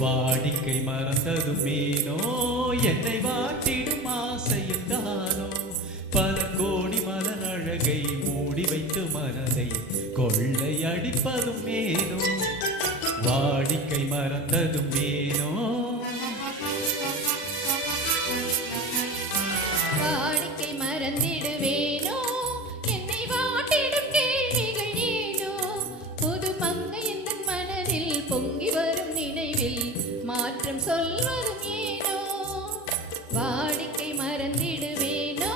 வாடிக்கை மறந்ததும் மீனோ என்னை வாட்டிடும் ஆசையும் தானோ பல கோடி மலர் அழகை மூடி வைத்து மனதை கொள்ளை அடிப்பதும் மேனோ வாடிக்கை மறந்ததும் மீனோ வாடிக்கை மறந்திடுவேனோ என்னை வாட்டிடும் கேள்விகள் ஏனோ புது மங்கை இந்த மனதில் பொங்கி வரும் நினைவில் மாற்றம் சொல்வதும் ஏனோ வாடிக்கை மறந்திடுவேனோ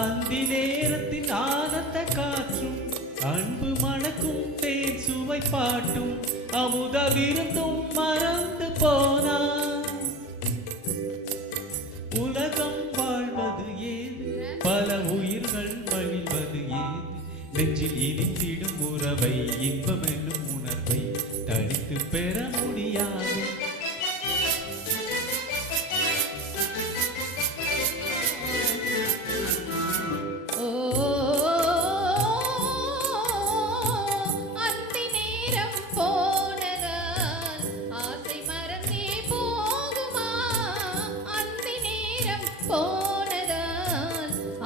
அந்தி நேரத்தின் ஆனந்த காற்றும் அன்பு மணக்கும் தேன் சுவை பாட்டும் அமுத விருந்தும் மறந்து போனா உலகம் வாழ்வது ஏது பல உயிர்கள் மகிழ்வது ஏது நெஞ்சில் இனித்திடும் உறவை இன்பம் என்னும் உணர்வை தனித்து பெற முடியாது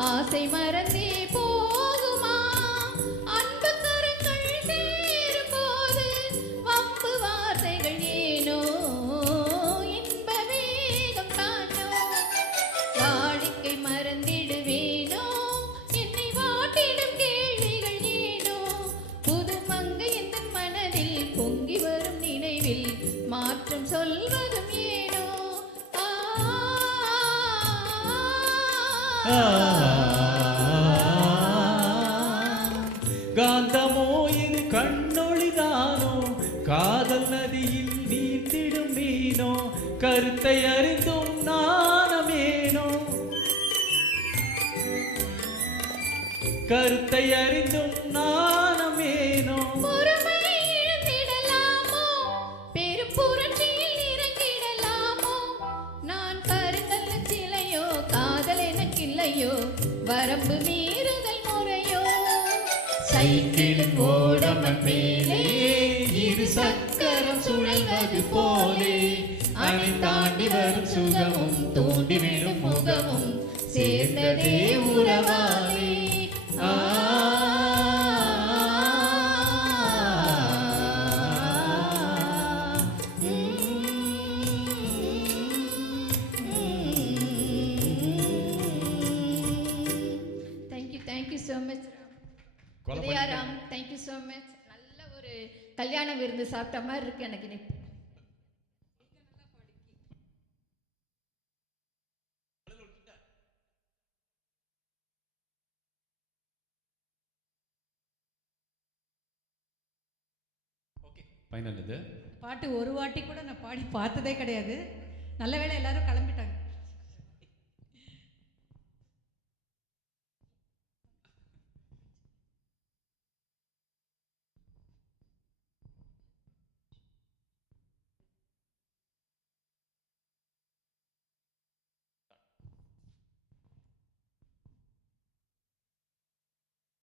ஆசை மறந்தே போகுமா அன்பு கரங்கள் சேரும் போது வம்பு வார்த்தைகள் ஏனோ இன்ப வேகம் தானோ வாடிக்கை மறந்திடுவேனோ என்னை வாட்டிடும் கேள்விகள் ஏனோ புது மங்கை எந்த மனதில் பொங்கி வரும் நினைவில் மாற்றம் சொல்வதும் ஏனோ காந்தமோ இது கண்ணொளிதானோ காதல் நதியில் நீந்திடும் மீனோ கருத்தை அறிந்தும் நாணமேனோ கருத்தை அறிந்தும் நாணமேனோ வரம்பு மீறுதல் முறையோ சைக்கிளின் ஓடமன் மேலே இரு சக்கரம் சுழல்வது போலே அணை தாண்டி வரும் சுகமும் தூண்டிவிடும் முகமும் சேர்ந்ததே உறவாலே தேங்க்யூ ஸோ மச். நல்ல ஒரு கல்யாண விருந்து சாப்பிட்ட மாதிரி இருக்கு எனக்கு. ஃபைனல் இது பாட்டு ஒரு வாட்டி கூட நான் பாடி பார்த்ததே கிடையாது. நல்ல வேளை எல்லாரும் கிளம்பிட்டாங்க.